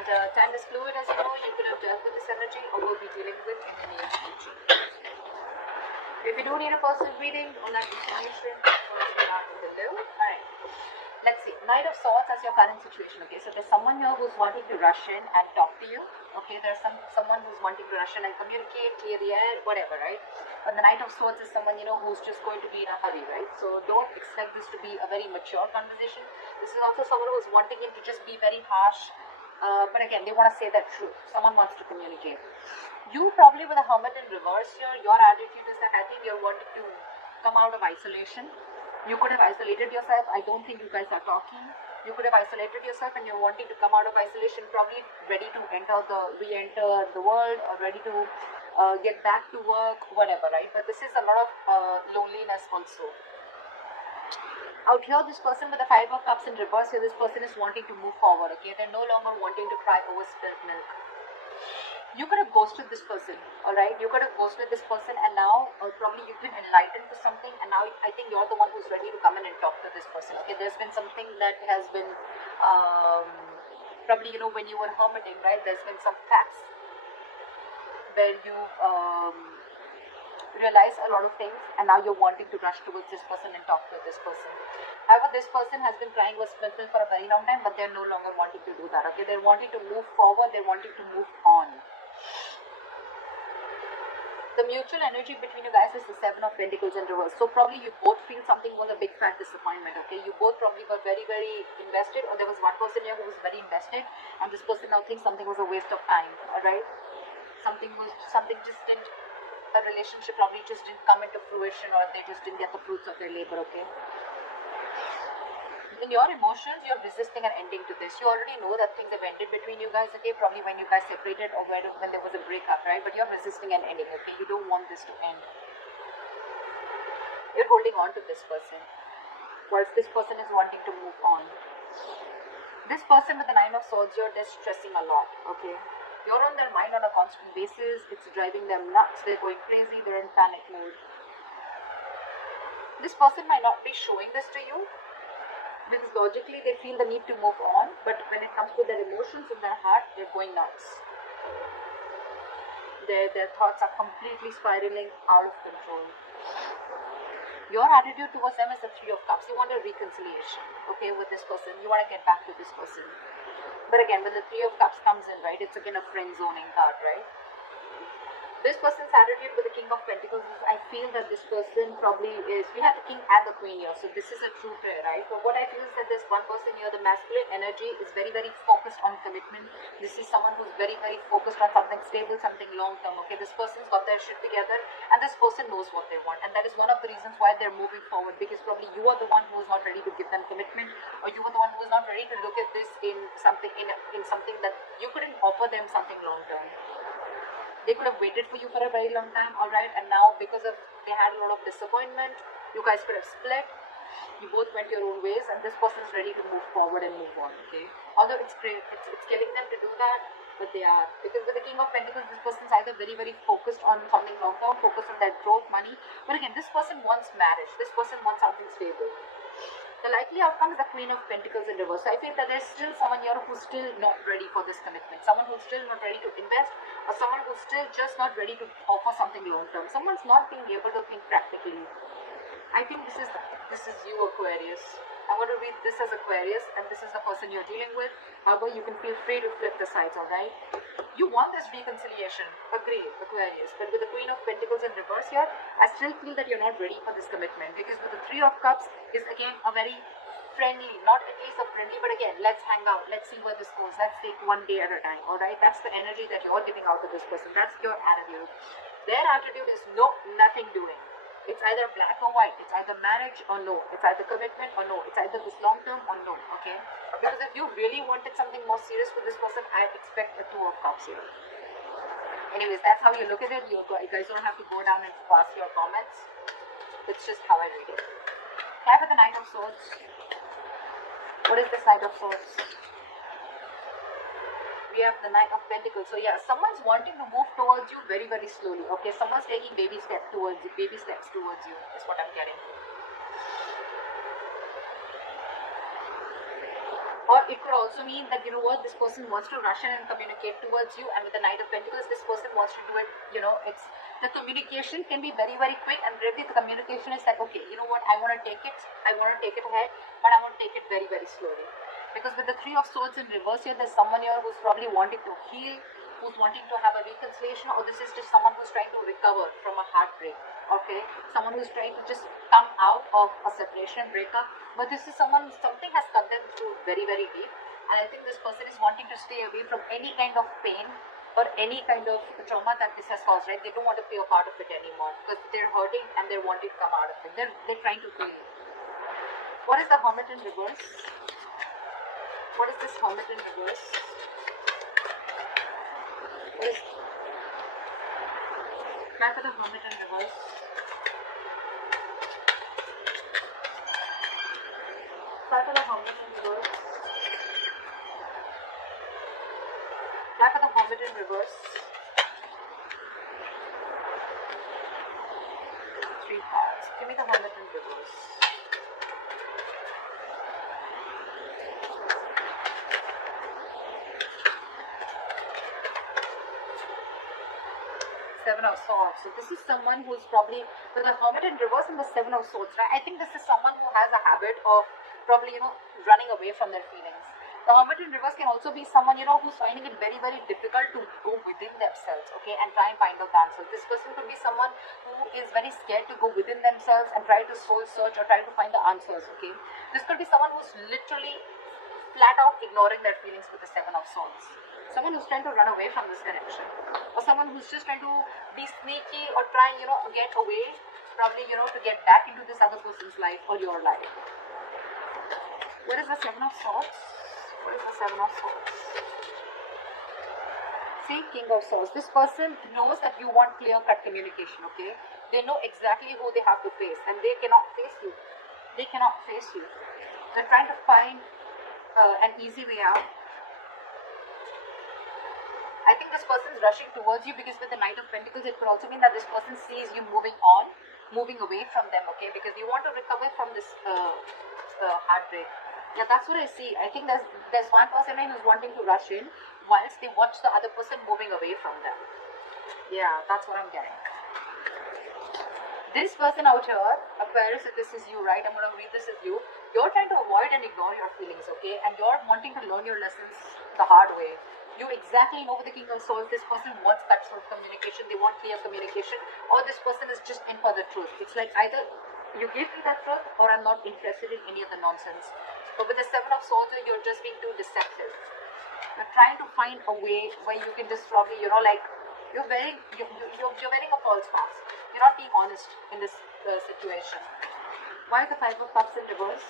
And time is fluid, as you know. You could have dealt with this energy or will be dealing with in the near future. If you do need a personal reading on that information, first we are in the low. Alright. Let's see. Knight of Swords as your current situation. Okay, so there's someone here who's wanting to rush in and talk to you. Okay, there's someone who's wanting to rush in and communicate, clear the air, whatever, right? But the Knight of Swords is someone, you know, who's just going to be in a hurry, right? So don't expect this to be a very mature conversation. This is also someone who's wanting him to just be very harsh. But again, they want to say that truth. Someone wants to communicate. You probably with a Hermit in reverse here, your attitude is that I think you're wanting to come out of isolation. You could have isolated yourself. I don't think you guys are talking. You could have isolated yourself and you're wanting to come out of isolation, probably ready to re-enter the world, or ready to get back to work, whatever, right? But this is a lot of loneliness also. Out here, this person with the Five of Cups in reverse here, this person is wanting to move forward, okay? They're no longer wanting to cry over spilt milk. You could have ghosted this person, alright? You could have ghosted this person and now probably you've been enlightened to something, and now I think you're the one who's ready to come in and talk to this person, okay? There's been something that has been, probably, you know, when you were hermiting, right? There's been some facts where you realize a lot of things, and now you're wanting to rush towards this person and talk to this person. However, this person has been crying with split milk for a very long time, but they're no longer wanting to do that, okay? They're wanting to move forward, they're wanting to move on. The mutual energy between you guys is the Seven of Pentacles in reverse. So probably you both feel something was a big fat disappointment, okay? You both probably were very, very invested, or there was one person here who was very invested, and this person now thinks something was a waste of time, alright? Something just didn't, a relationship probably just didn't come into fruition, or they just didn't get the fruits of their labor, okay? In your emotions, you're resisting an ending to this. You already know that things have ended between you guys, okay? Probably when you guys separated or when there was a breakup, right? But you're resisting an ending, okay? You don't want this to end. You're holding on to this person, whilst this person is wanting to move on. This person with the Nine of Swords, they're stressing a lot, okay? You're on their mind on a constant basis. It's driving them nuts. They're going crazy. They're in panic mode. This person might not be showing this to you, because logically they feel the need to move on, but when it comes to their emotions in their heart, they're going nuts. Their thoughts are completely spiraling out of control. Your attitude towards them is the Three of Cups. You want a reconciliation, okay, with this person. You want to get back to this person. But again, when the Three of Cups comes in, right, it's again a friend zoning card, right? This person's attitude with the King of Pentacles is, I feel that this person probably is, we have the King and the Queen here, so this is a true pair, right? But what I feel is that this one person here, the masculine energy is very, very focused on commitment. This is someone who's very, very focused on something stable, something long term, okay? This person's got their shit together, and this person knows what they want, and that is one of the reasons why they're moving forward, because probably you are the one who's not ready to give them commitment, or you are the one who's not ready to look at this in something, in something that you couldn't offer them something long term. They could have waited for you for a very long time, alright, and now because of they had a lot of disappointment, you guys could have split, you both went your own ways, and this person is ready to move forward and move on, okay? Although it's killing them to do that, but they are, because with the King of Pentacles, this person is either very, very focused on something long term, focused on their growth, money, but again, this person wants marriage, this person wants something stable. The likely outcome is the Queen of Pentacles in reverse. So I feel that there's still someone here who's still not ready for this commitment. Someone who's still not ready to invest, or someone who's still just not ready to offer something long term. Someone's not being able to think practically. I think this is you, Aquarius. I'm going to read this as Aquarius, and this is the person you're dealing with. However, you can feel free to flip the sides, alright? You want this reconciliation, agree, Aquarius. But with the Queen of Pentacles in reverse here, I still feel that you're not ready for this commitment. Because with the Three of Cups is again a very friendly, not at least a friendly, but again, let's hang out, let's see where this goes, let's take one day at a time, alright? That's the energy that you're giving out to this person. That's your attitude. Their attitude is no, nothing doing. It's either black or white. It's either marriage or no. It's either commitment or no. It's either this long term or no. Okay? Because if you really wanted something more serious with this person, I expect a Two of Cups here. Anyways, that's how you look at it. You guys don't have to go down and pass your comments. It's just how I read it. Have the Knight of Swords. What is this Knight of Swords? We have the Knight of Pentacles. So yeah, someone's wanting to move towards you very, very slowly. Okay, someone's taking baby steps towards you. Is what I'm getting. Or it could also mean that, you know what, this person wants to rush in and communicate towards you, and with the Knight of Pentacles, this person wants to do it, you know, it's, the communication can be very, very quick, and really the communication is that, okay, you know what, I want to take it ahead, but I want to take it very, very slowly. Because with the Three of Swords in reverse here, there's someone here who's probably wanting to heal, who's wanting to have a reconciliation, or this is just someone who's trying to recover from a heartbreak, okay? Someone who's trying to just come out of a separation, breakup, but this is someone, something has cut them through very, very deep, and I think this person is wanting to stay away from any kind of pain or any kind of trauma that this has caused, right? They don't want to be a part of it anymore, because they're hurting and they're wanting to come out of it. They're trying to heal. What is the Hermit in reverse? What is this Hermit in reverse? What is... Try for the Hermit in reverse. Try for the Hermit in reverse. Try for the Hermit in reverse. 3 cards. Give me the Hermit in reverse. Seven of Swords. So this is someone who's probably with the Hermit in reverse and the Seven of Swords, right? I think this is someone who has a habit of probably, you know, running away from their feelings. The Hermit in reverse can also be someone, you know, who's finding it very, very difficult to go within themselves, okay, and try and find out the answers. This person could be someone who is very scared to go within themselves and try to soul search or try to find the answers, okay. This could be someone who's literally flat out ignoring their feelings with the Seven of Swords. Someone who's trying to run away from this connection, or someone who's just trying to be sneaky or trying, you know, get away, probably, you know, to get back into this other person's life or your life. What is the Seven of Swords? What is the Seven of Swords? See, King of Swords. This person knows that you want clear-cut communication, okay? They know exactly who they have to face, and they cannot face you. They cannot face you. They're trying to find an easy way out. I think this person is rushing towards you because with the Knight of Pentacles, it could also mean that this person sees you moving on, moving away from them, okay? Because you want to recover from this heartbreak. Yeah, that's what I see. I think there's one person who's wanting to rush in whilst they watch the other person moving away from them. Yeah, that's what I'm getting. This person out here, Aquarius, if this is you, right? I'm going to read this as you. You're trying to avoid and ignore your feelings, okay? And you're wanting to learn your lessons the hard way. You exactly know with the King of Swords, this person wants that sort of communication, they want clear communication, or this person is just in for the truth. It's like either you give me that truth or I'm not interested in any of the nonsense. But with the Seven of Swords, you're just being too deceptive. You're trying to find a way where you can just probably, you know, like, you're wearing a false mask. You're not being honest in this situation. Why is the Five of Cups in reverse?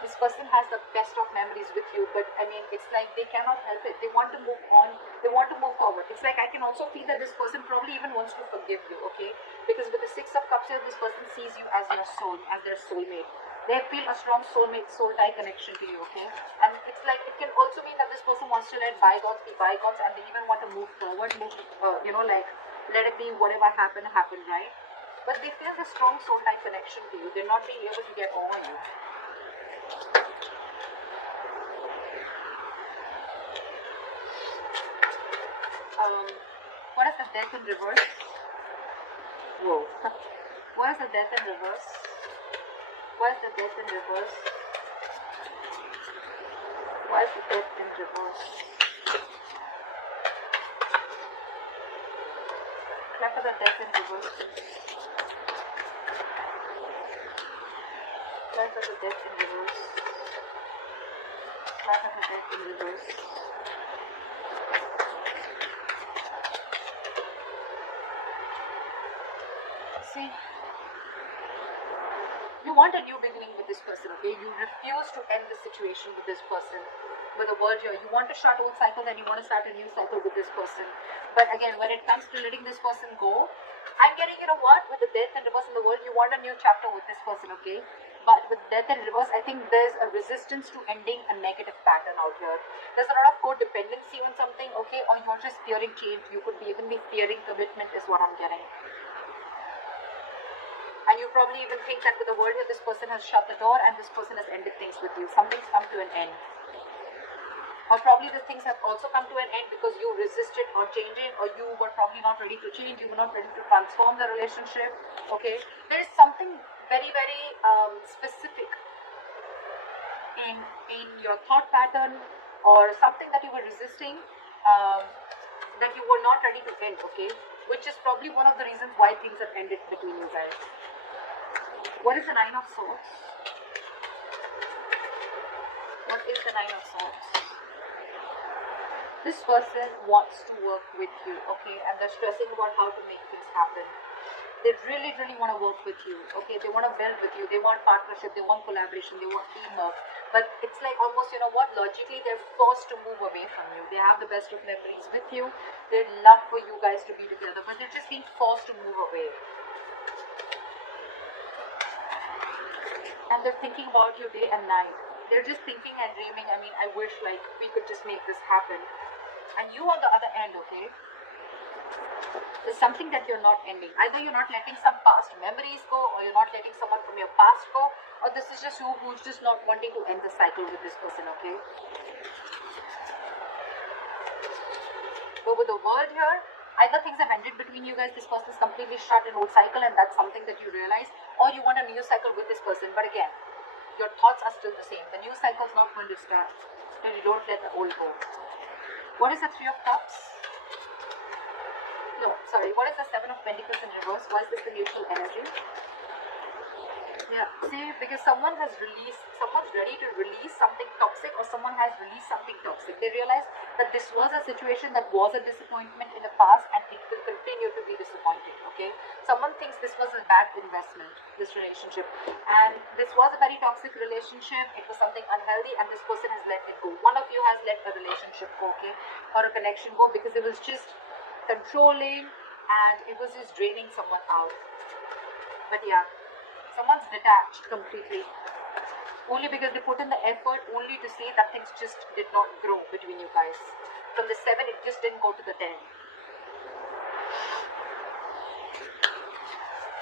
This person has the best of memories with you, but I mean, it's like they cannot help it. They want to move on. They want to move forward. It's like I can also feel that this person probably even wants to forgive you, okay? Because with the Six of Cups here, this person sees you as your soul, as their soulmate. They feel a strong soulmate, soul-tie connection to you, okay? And it's like, it can also mean that this person wants to let bygones be bygones, and they even want to move forward, you know, like, let it be whatever happened, right? But they feel the strong soul-tie connection to you. They're not being able to get over you. What is the Death in reverse? Whoa. What is the Death in reverse? What is the Death in reverse? What is the Death in reverse? Clap for the Death in reverse. Clap for the Death in reverse. Clap for the Death in reverse. See, you want a new beginning with this person, okay? You refuse to end the situation with this person, with the world here. You want to start old cycles and you want to start a new cycle with this person. But again, when it comes to letting this person go, I'm getting, you know what, with the Death and reverse in the world, you want a new chapter with this person, okay? But with Death and reverse, I think there's a resistance to ending a negative pattern out here. There's a lot of codependency on something, okay? Or you're just fearing change. You could even be fearing commitment is what I'm getting. And you probably even think that with the world here, this person has shut the door and this person has ended things with you. Something's come to an end. Or probably the things have also come to an end because you resisted on changing, or you were probably not ready to change, you were not ready to transform the relationship. Okay, there is something very, very specific in your thought pattern, or something that you were resisting, that you were not ready to end. Okay, which is probably one of the reasons why things have ended between you guys. What is the Nine of Swords? What is the Nine of Swords? This person wants to work with you, okay, and they're stressing about how to make things happen. They really, really want to work with you, okay, they want to build with you, they want partnership, they want collaboration, they want teamwork, but it's like almost, you know what, logically they're forced to move away from you. They have the best of memories with you, they'd love for you guys to be together, but they're just being forced to move away. And they're thinking about you day and night. They're just thinking and dreaming, I mean, I wish like we could just make this happen. And you on the other end, okay, there's something that you're not ending. Either you're not letting some past memories go, or you're not letting someone from your past go, or this is just you who's just not wanting to end the cycle with this person, okay? But with the world here, either things have ended between you guys, this person is completely shut in old cycle, and that's something that you realize, or you want a new cycle with this person. But again, your thoughts are still the same. The new cycle is not going to start till you don't let the old go. What is the Three of Cups? No, sorry. What is the Seven of Pentacles in reverse? Why is this the neutral energy? Yeah, see, because someone's ready to release something toxic, or someone has released something toxic. They realize that this was a situation that was a disappointment in the past, and it will continue to be disappointing, okay? Someone thinks this was a bad investment, this relationship, and this was a very toxic relationship. It was something unhealthy, and this person has let it go. One of you has let a relationship go, okay, or a connection go, because it was just controlling, and it was just draining someone out. But yeah, someone's detached completely, only because they put in the effort, only to see that things just did not grow between you guys. From the 7, it just didn't go to the 10.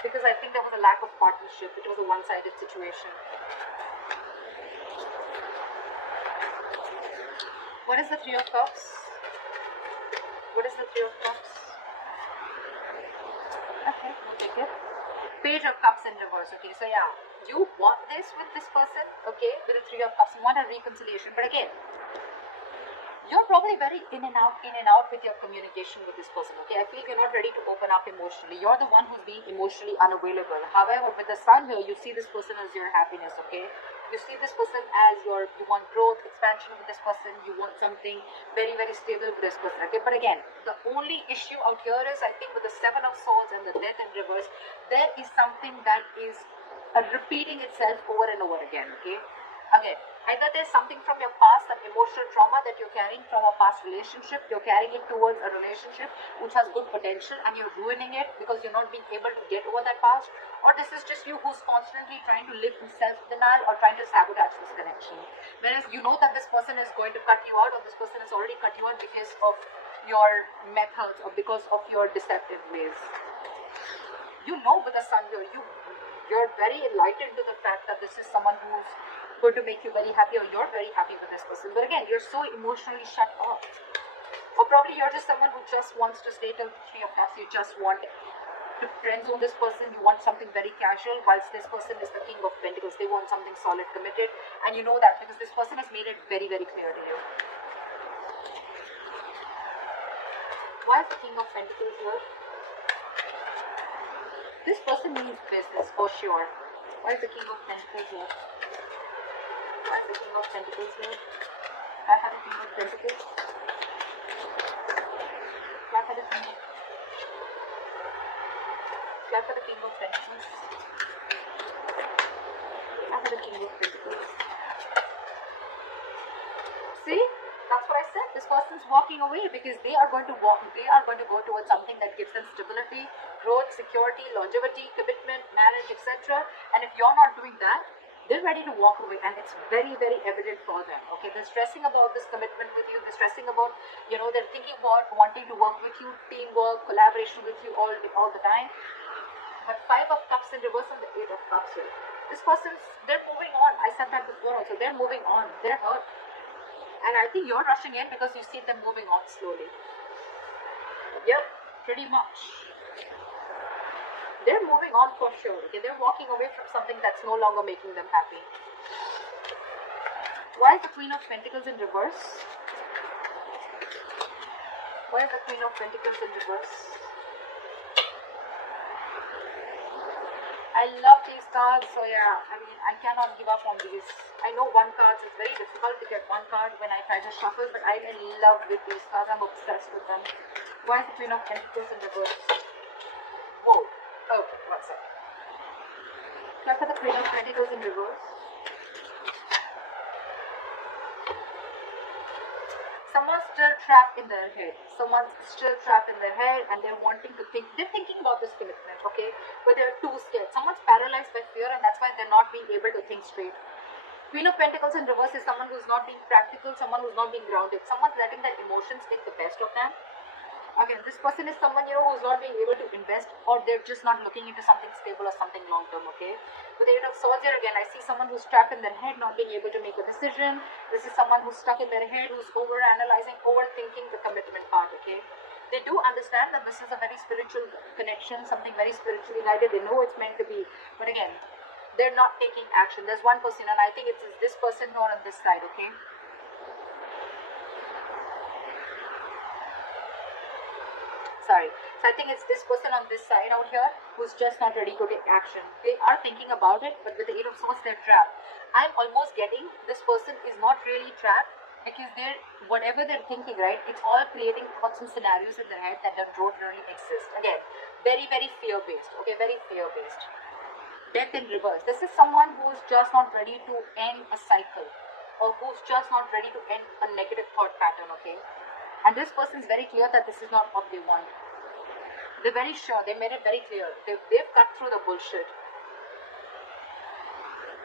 Because I think there was a lack of partnership. It was a one-sided situation. What is the Three of Cups? What is the Three of Cups? Okay, we'll take it. Page of Cups in reverse. Okay, so yeah, you want this with this person, okay, with the Three of Cups. You want a reconciliation, but again, you're probably very in and out with your communication with this person, okay? I feel you're not ready to open up emotionally. You're the one who's being emotionally unavailable. However, with the Sun here, you see this person as your happiness, okay? You see this person as you want growth, expansion with this person. You want something very, very stable with this person, okay? But again, the only issue out here is, I think, with the Seven of Swords and the Death in reverse, there is something that is repeating itself over and over again, okay? Again, either there's something from your past, an emotional trauma that you're carrying from a past relationship, you're carrying it towards a relationship which has good potential, and you're ruining it because you're not being able to get over that past, or this is just you who's constantly trying to live in self-denial or trying to sabotage this connection. Whereas you know that this person is going to cut you out, or this person has already cut you out because of your methods or because of your deceptive ways. You know, with the Sun here, you're very enlightened to the fact that this is someone who's going to make you very happy, or you're very happy with this person. But again, you're so emotionally shut off. Or probably you're just someone who just wants to stay till the Three of Cups. You just want to friend zone this person. You want something very casual, whilst this person is the King of Pentacles. They want something solid, committed, and you know that because this person has made it very, very clear to you. Why is the King of Pentacles here? This person means business for sure. Why is the King of Pentacles here? Why is the King of Pentacles here? I have a King of Pentacles. Clap for the King of Clap for the King of Pentacles. Clap for the King of Pentacles. See? That's what I said. This person's walking away because they are going to go towards something that gives them stability, growth, security, longevity, commitment, marriage, etc. And if you're not doing that, they're ready to walk away, and it's very, very evident for them. Okay, they're stressing about this commitment with you. They're stressing about, they're thinking about wanting to work with you, teamwork, collaboration with you all the time. But 5 of Cups in reverse and the 8 of Cups here. This person's, they're moving on. I said that before also. They're moving on. They're hurt. And I think you're rushing in because you see them moving on slowly. Yep, pretty much. They're moving on for sure. Okay? They're walking away from something that's no longer making them happy. Why is the Queen of Pentacles in reverse? Why is the Queen of Pentacles in reverse? I love these cards, so yeah, I mean, I cannot give up on these. I know one card is very difficult to get one card when I try to shuffle, but I'm in love with these cards. I'm obsessed with them. Why is the Queen of Pentacles in reverse? Whoa. Oh, one second. Look at the Queen of Pentacles in reverse. Someone's still trapped in their head. Someone's still trapped in their head and they're wanting to think. They're thinking about this commitment, okay? But they're too scared. Someone's paralyzed by fear and that's why they're not being able to think straight. Queen of Pentacles in reverse is someone who's not being practical, someone who's not being grounded. Someone's letting their emotions take the best of them. Again, this person is someone, you know, who's not being able to invest, or they're just not looking into something stable or something long term, okay? With the 8 of Swords here again, I see someone who's trapped in their head, not being able to make a decision. This is someone who's stuck in their head, who's over-analyzing, overthinking the commitment part, okay? They do understand that this is a very spiritual connection, something very spiritually guided. They know it's meant to be, but again, they're not taking action. There's one person, and I think it's this person who are on this side, okay? Sorry. So I think it's this person on this side out here who's just not ready to take action. They are thinking about it, but with the 8 of Swords, they're trapped. I'm almost getting this person is not really trapped because they're, whatever they're thinking, right, it's all creating thoughts and scenarios in their head that don't really exist. Again, very, very fear-based. Okay, very fear-based. Death in reverse. This is someone who's just not ready to end a cycle or who's just not ready to end a negative thought pattern, okay? And this person is very clear that this is not what they want. They're very sure. They made it very clear. They've cut through the bullshit.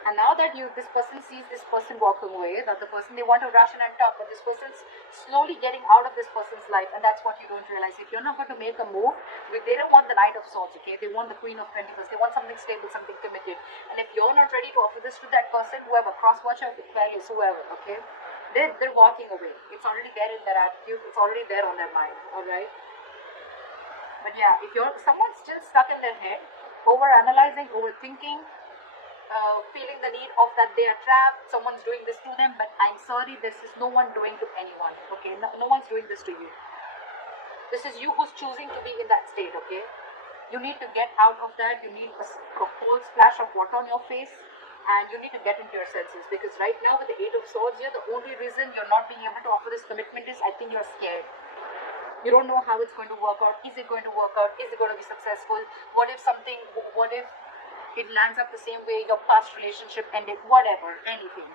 And now that this person sees this person walking away, that the person, they want to rush in and talk, but this person's slowly getting out of this person's life, and that's what you don't realize. If you're not going to make a move, they don't want the Knight of Swords, okay? They want the Queen of Pentacles. They want something stable, something committed. And if you're not ready to offer this to that person, whoever, cross-watcher, Aquarius, whoever, okay? They're walking away. It's already there in their attitude. It's already there on their mind, alright? But yeah, if someone's still stuck in their head, over-analyzing, overthinking, feeling the need of that they are trapped, someone's doing this to them, but I'm sorry, this is no one doing to anyone, okay? No one's doing this to you. This is you who's choosing to be in that state, okay? You need to get out of that. You need a cold splash of water on your face, and you need to get into your senses, because right now with the 8 of Swords here, the only reason you're not being able to offer this commitment is I think you're scared. You don't know how it's going to work out. Is it going to work out? Is it going to be successful? What if it lands up the same way your past relationship ended? Whatever, anything.